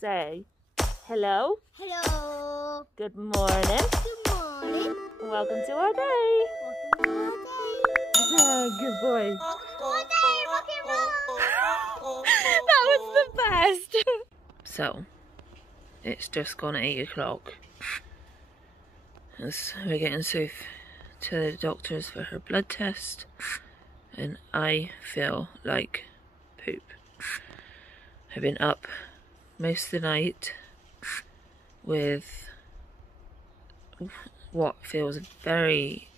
Say hello. Hello. Good morning. Good morning. Welcome to our day. Welcome to our day. Oh, good boy. Our day, rock and roll. That was the best. So, it's just gone at 8 o'clock. As we're getting Sophie to the doctors for her blood test, and I feel like poop. I've been up most of the night with what feels very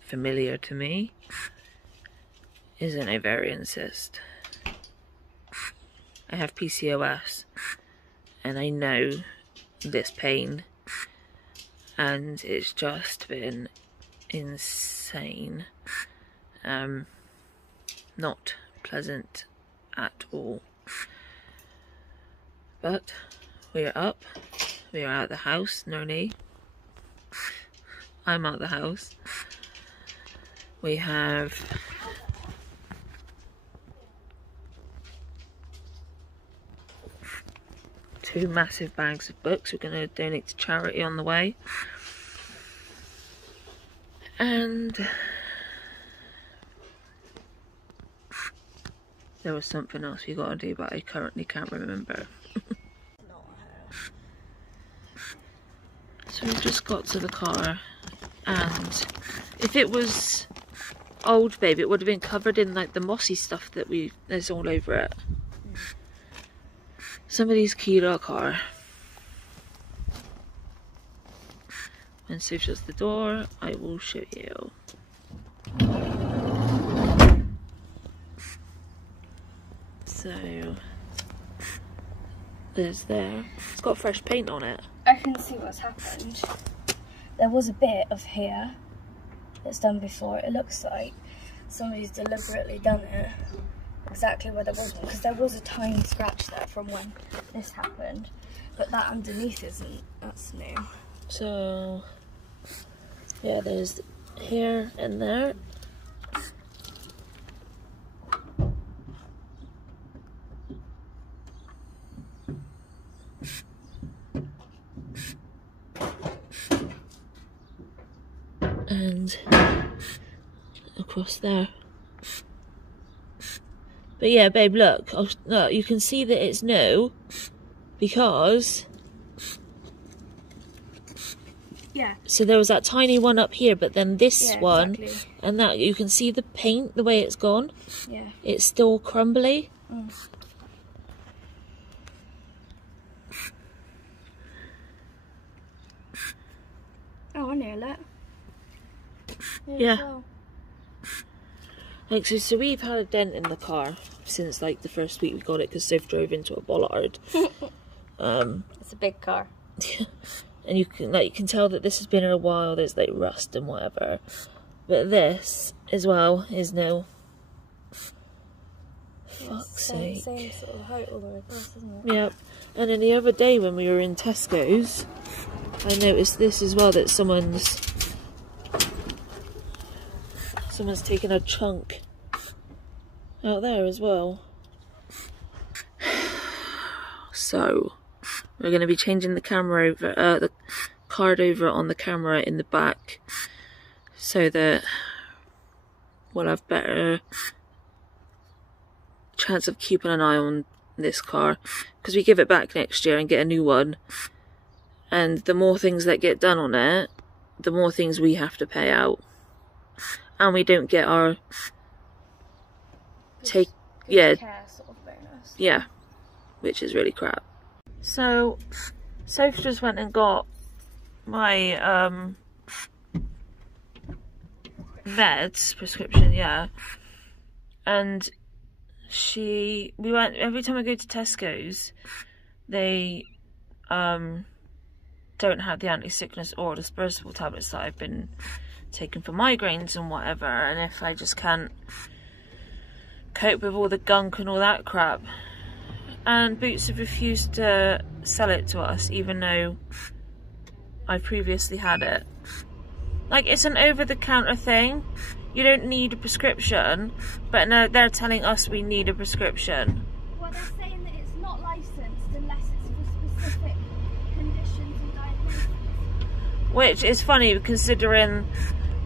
familiar to me is an ovarian cyst. I have PCOS and I know this pain, and it's just been insane. Not pleasant at all. But we are up, we are out of the house, nearly. I'm out of the house. We have two massive bags of books we're going to donate to charity on the way. And there was something else we got to do, but I currently can't remember. So we've just got to the car, and if it was old, babe, it would have been covered in like the mossy stuff that there's all over it. Somebody's keyed our car. When Sophie shuts the door, I will show you. So there's there. It's got fresh paint on it. I can see what's happened. There was a bit of here that's done before. It looks like somebody's deliberately done it exactly where there wasn't, because there was a tiny scratch there from when this happened, but that underneath isn't. That's new. So yeah, there's here and there. And across there. But yeah, babe, look, look, you can see that it's new because yeah. So there was that tiny one up here, but then this one, exactly. And that you can see the paint, the way it's gone. Yeah. It's still crumbly. Mm. Oh, I nail it. Yeah. Well. Like so we've had a dent in the car since like the first week we got it, because Sophie drove into a bollard. It's a big car. And you can tell that this has been here a while. There's like rust and whatever, but this as well is new. Fuck's sake. Same sort of height all the way across, isn't it? Yep. And then the other day when we were in Tesco's, I noticed this as well, that someone's taken a chunk out there as well. So we're going to be changing the camera over, the card over on the camera in the back, so that we'll have better chance of keeping an eye on this car, because we give it back next year and get a new one, and the more things that get done on it, the more things we have to pay out, and we don't get our Care sort of bonus. yeah, which is really crap. So Sophie just went and got my meds prescription, yeah, and we went, every time I go to Tesco's, they don't have the anti-sickness or dispersible tablets that I've been taking for migraines and whatever, and if I just can't cope with all the gunk and all that crap. And Boots have refused to sell it to us, even though I previously had it. Like, it's an over-the-counter thing. You don't need a prescription, but no, they're telling us we need a prescription. Well, they're saying that it's not licensed unless which is funny considering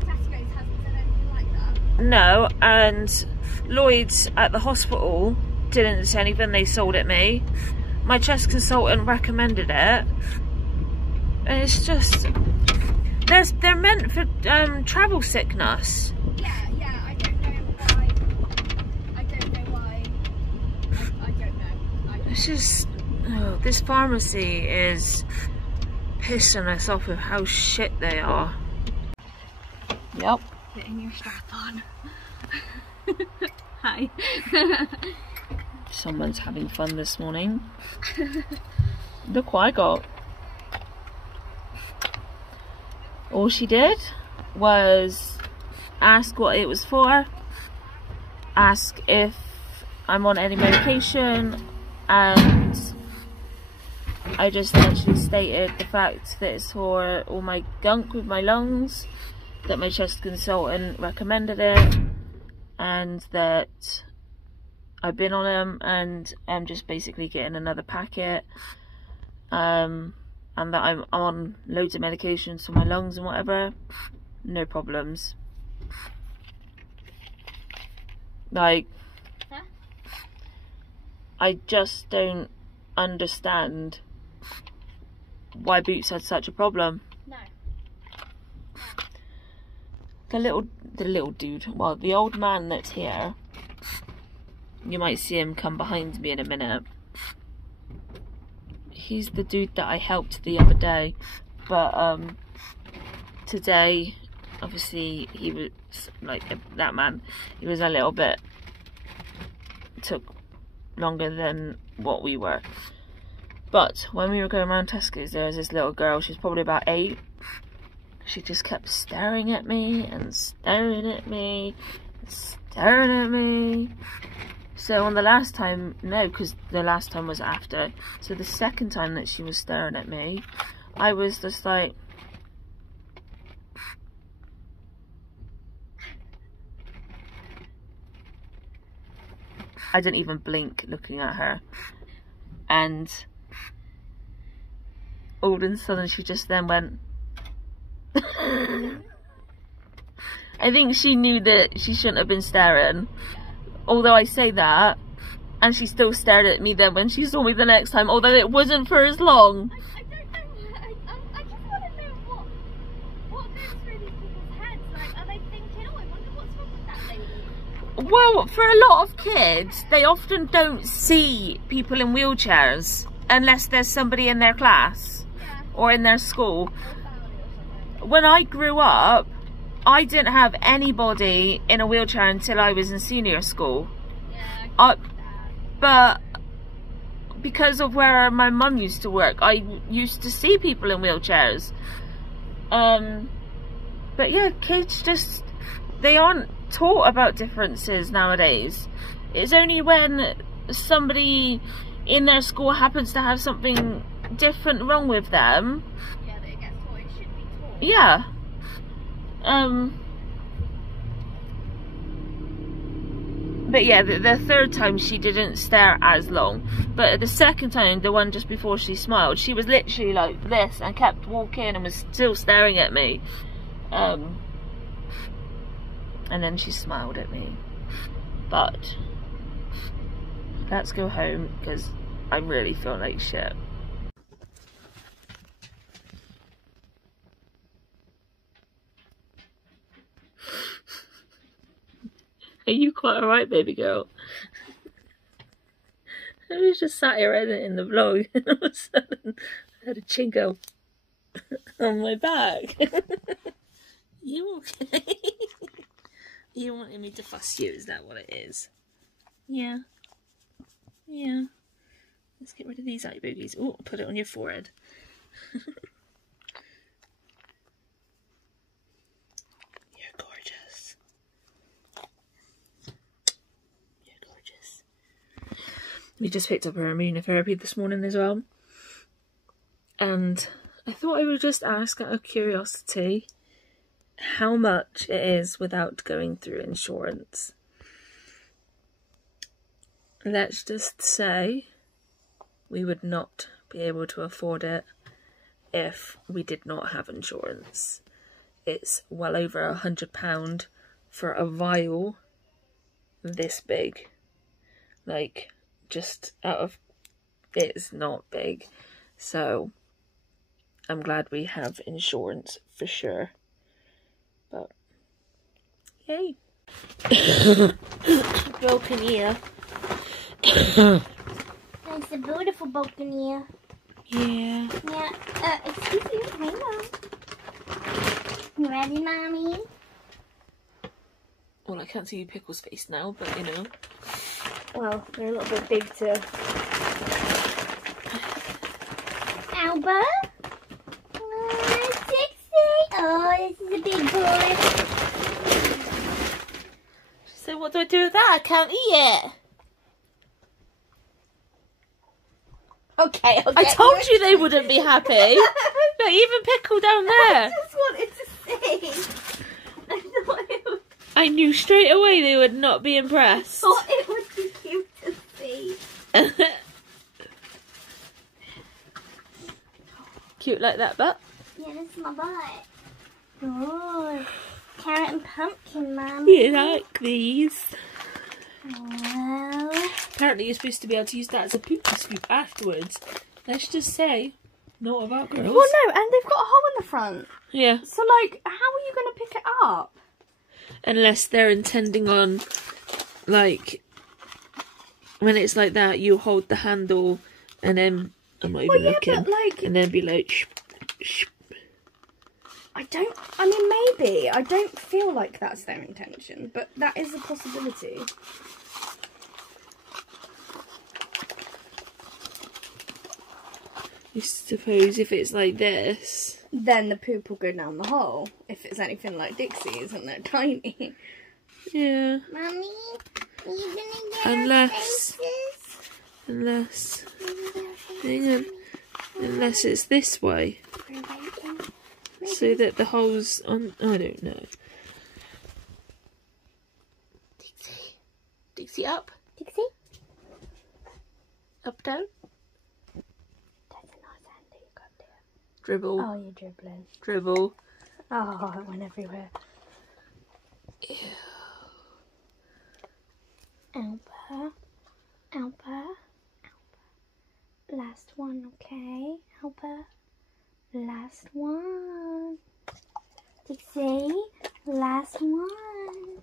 Tesco's hasn't said anything like that. no, and Lloyd's at the hospital didn't say anything. They sold it me. My chest consultant recommended it, and it's just they're meant for travel sickness. Yeah, I don't know why. I don't know. It's just this pharmacy is pissing us off with how shit they are. Yep. Getting your strap on. Hi. Someone's having fun this morning. Look what I got. All she did was ask what it was for, ask if I'm on any medication, and I just actually stated the fact that it's for all my gunk with my lungs, that my chest consultant recommended it, and that I've been on them and I'm just basically getting another packet, and that I'm on loads of medications for my lungs and whatever. No problems. Like, huh? I just don't understand why Boots had such a problem. No. The little dude, well, the old man that's here, you might see him come behind me in a minute. He's the dude that I helped the other day, but today, obviously, he was like that man. He was a little bit, took longer than what we were. But when we were going around Tesco's, there was this little girl. She's probably about 8. She just kept staring at me and staring at me and staring at me. So on the last time, no, because the last time was after. So the second time that she was staring at me, I was just like, I didn't even blink looking at her. And all of a sudden she just then went, I think she knew that she shouldn't have been staring. Although I say that, and she still stared at me then when she saw me the next time, although it wasn't for as long. I don't know. I just want to know what goes through these people's heads. Like, are they thinking, oh, I wonder what's wrong with that lady? Well, for a lot of kids, they often don't see people in wheelchairs unless there's somebody in their class, yeah, or in their school. When I grew up, I didn't have anybody in a wheelchair until I was in senior school. Yeah, but because of where my mum used to work, I used to see people in wheelchairs. But yeah, kids just, they aren't taught about differences nowadays. It's only when somebody in their school happens to have something different wrong with them. Yeah, that it gets taught. It should be taught. Yeah. But yeah, the third time she didn't stare as long, but the second time, the one just before she smiled, she was literally like this and kept walking and was still staring at me, and then she smiled at me. But let's go home because I really feel like shit. Are you quite alright, baby girl? I was just sat here editing the vlog and all of a sudden I had a chingo on my back. You okay? You wanted me to fuss you, is that what it is? Yeah. Yeah. Let's get rid of these eye boogies. Oh, put it on your forehead. We just picked up her immunotherapy this morning as well. And I thought I would just ask out of curiosity how much it is without going through insurance. Let's just say we would not be able to afford it if we did not have insurance. It's well over £100 for a vial this big. Like, just out of, it's not big. So I'm glad we have insurance for sure. But yay. Buccaneer. It's a beautiful buccaneer. Yeah. Yeah. Excuse me. Hang on. You ready, Mommy? Well, I can't see Pickle's face now, but you know. Well, they're a little bit big to... Alba? Oh, Dixie! Oh, this is a big boy. So what do I do with that? I can't eat it. Okay, I told you they wouldn't be happy. Look, even Pickle down there. I just wanted to see. I thought it would... I knew straight away they would not be impressed. thought it would be cute to see. Cute like that, but Yeah, this is my butt. Oh, carrot and pumpkin, Mommy. you like these. Well, Apparently you're supposed to be able to use that as a poopy scoop afterwards. Let's just say, not about girls. well, no, and they've got a hole in the front. Yeah. So, like, how are you going to pick it up? Unless they're intending on, like, when it's like that, you hold the handle and then, I'm not even looking, but, like, and then be like, shh, shh. I mean, maybe. I don't feel like that's their intention, but that is a possibility. I suppose if it's like this. Then the poop will go down the hole. If it's anything like Dixie's and they're tiny. Yeah. Mommy, are you gonna get Unless hang on. Unless it's this way. So that the hole's on, I don't know. Dixie. Dixie up. Dixie? Up down. That's a nice hand that you got there. Dribble. Oh, you're dribbling. Dribble. Oh, it went everywhere. Ew. Alba. Alba. Last one, okay? Alba. Last one. Dixie. Last one.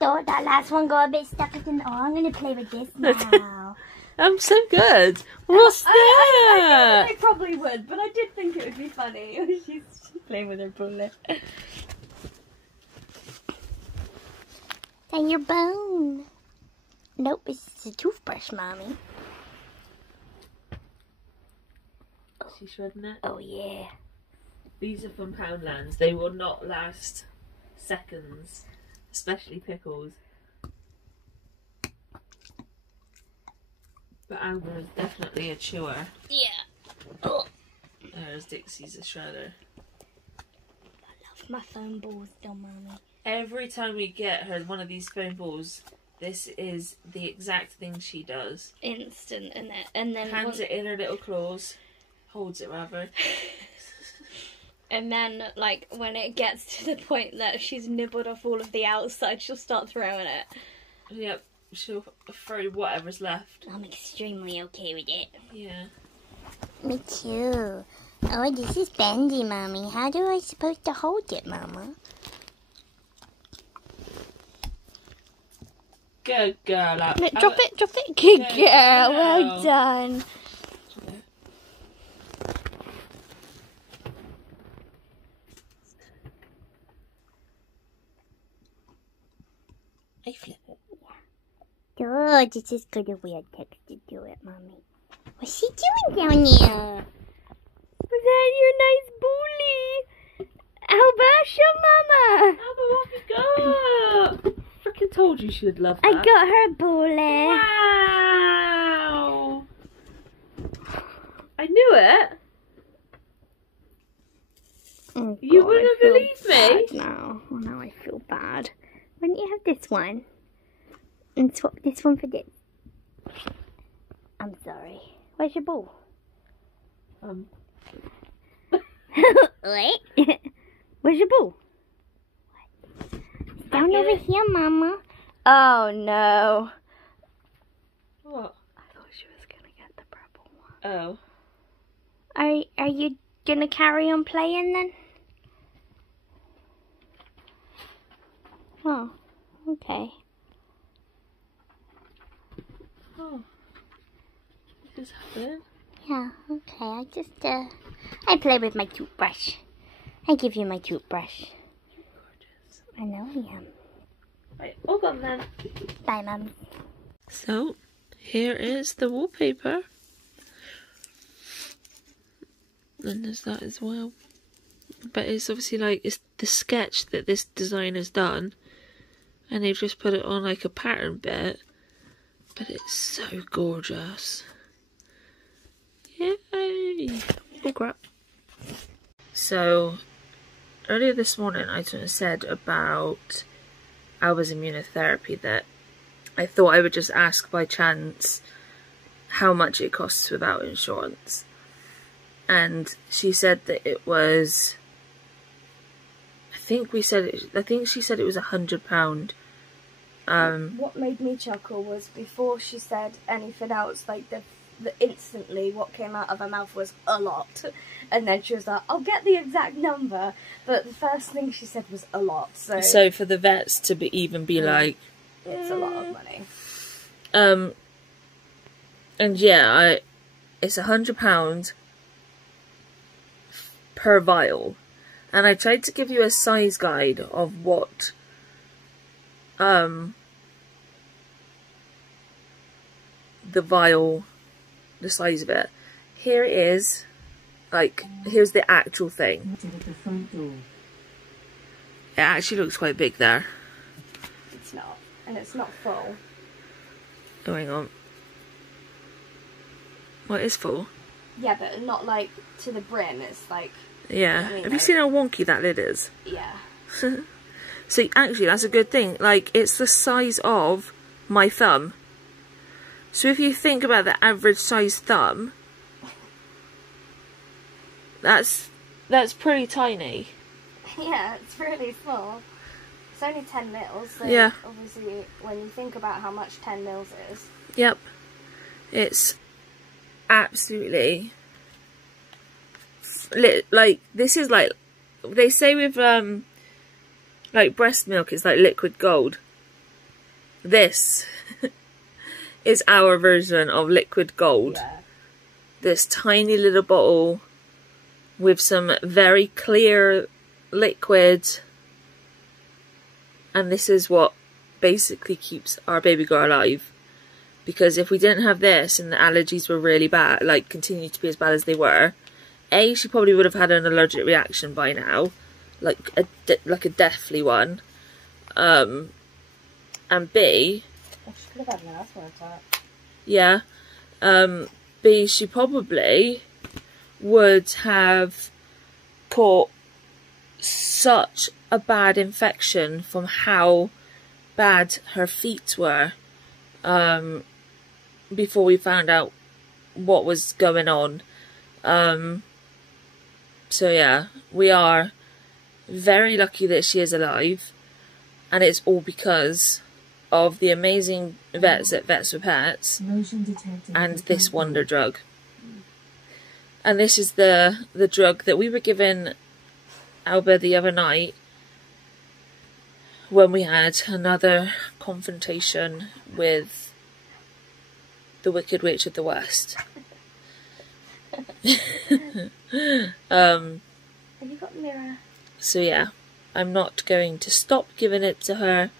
Don't that last one go a bit stuck in the... Oh, I'm going to play with this now. I'm so good. What's that? I probably would, but I did think it would be funny. She's playing with her bullet. And your bone. Nope, it's a toothbrush, Mommy. She's shredding it. Oh, yeah. These are from Poundlands. They will not last seconds, especially Pickles. But Alba is definitely a chewer. Yeah. Oh. Whereas Dixie's a shredder. I love my phone balls, though, Mommy. Every time we get her one of these foam balls, this is the exact thing she does. Instant, isn't it? And then Hands it in her little claws. Holds it rather. And then, like, when it gets to the point that she's nibbled off all of the outside, she'll start throwing it. Yep, she'll throw whatever's left. I'm extremely okay with it. Yeah. Me too. Oh, this is bendy, Mommy. How do I supposed to hold it, Mama? Good girl. Drop it. Good girl. Well done. I flip it. Oh, this is good a weird text to do it, Mommy. What's she doing down there? Was that your nice bully? Alba, show Mama. Alba, what have you got? Freaking told you she'd love that. I got her bully. Wow. I knew it. Oh, You God, wouldn't believe me. No, oh, now I feel bad. Why don't you have this one? And swap this one for this. I'm sorry. Where's your ball? Wait. Where's your ball? It's down over here, Mama. Oh no. What? I thought she was gonna get the purple one. Oh. Are you gonna carry on playing then? Oh, okay. Oh. What is happening? Yeah, okay. I play with my toothbrush. I give you my toothbrush. You're gorgeous. I know I am. Right, all gone then. Bye, Mum. So, here is the wallpaper. And there's that as well. But it's obviously like, it's the sketch that this designer's done. And they've just put it on like a pattern bit. But it's so gorgeous. Yay! Oh crap. So, earlier this morning I said about Alba's immunotherapy that I thought I would just ask by chance how much it costs without insurance. And she said that it was, I think she said it was £100. What made me chuckle was before she said anything else, like the instantly what came out of her mouth was a lot, and then she was like, I'll get the exact number, but the first thing she said was a lot. So for the vets to even be like, it's a lot of money. And yeah, it's £100 per vial, and I tried to give you a size guide of what the vial, the size of it. Here it is. Like, here's the actual thing. It actually looks quite big there. It's not, and it's not full. Oh, hang on. Well, it is full. Yeah, but not like to the brim. It's like, yeah. I mean, have you seen how wonky that lid is? Yeah. See, actually, that's a good thing. Like, it's the size of my thumb. So if you think about the average size thumb, that's pretty tiny. Yeah, it's really small. It's only 10 mils, so yeah. Obviously when you think about how much 10 mils is. Yep. It's absolutely, like, this is like, they say with, like, breast milk is like liquid gold. This is our version of liquid gold. Yeah. This tiny little bottle with some very clear liquid, and this is what basically keeps our baby girl alive. Because if we didn't have this and the allergies were really bad, like continued to be as bad as they were, A, she probably would have had an allergic reaction by now, like a deathly one, and B, she could have had an asthma attack. Yeah, B, she probably would have caught such a bad infection from how bad her feet were, before we found out what was going on. So yeah, we are very lucky that she is alive, and it's all because of the amazing vets at Vets for Pets and this wonder drug. And this is the drug that we were given Alba the other night when we had another confrontation with the Wicked Witch of the West. Have you got a mirror? So yeah, I'm not going to stop giving it to her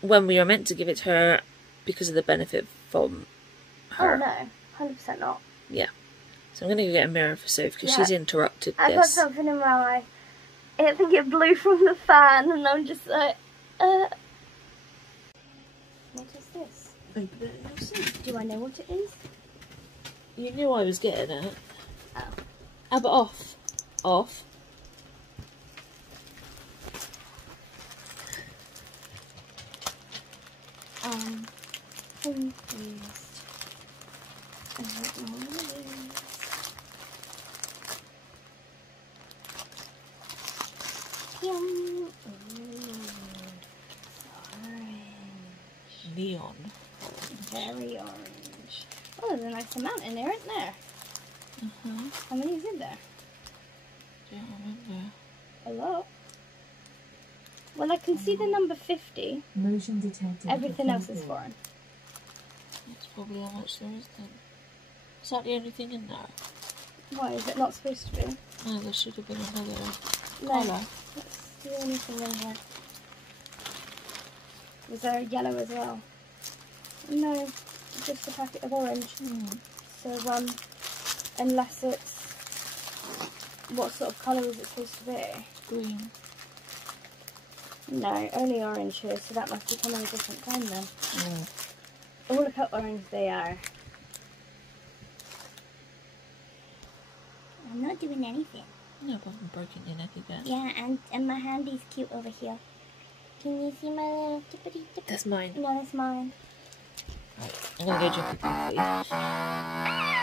when we are meant to give it to her because of the benefit from her. Oh no, 100% not. Yeah. So I'm going to go get a mirror for Sophie because she's interrupted I got this. something in my eye. I think it blew from the fan and I'm just like, What is this? Open it and you'll see. Do I know what it is? You knew I was getting it. Oh. Alba, off. Off. Confused. I don't know what it is. berry orange. Oh, there's a nice amount in there, isn't there? How many is in there? Don't remember. A lot. Well, I can see the number 50. Motion detected. Everything else is foreign. That's probably how much there is then. Is that the only thing in there? Why is it not supposed to be? No, there should have been another No, colour. that's the only thing in here. Was there a yellow as well? No, just a packet of orange. So, unless it's... What sort of colour is it supposed to be? Green. No, only orange here, so that must be coming a different kind then. Yeah. Oh, look how orange they are. I'm not doing anything. No, but I'm breaking your neck again. Yeah, and my handy's cute over here. Can you see my little tippity tip? That's mine. No, that's mine. Right, I'm gonna go jump a pee.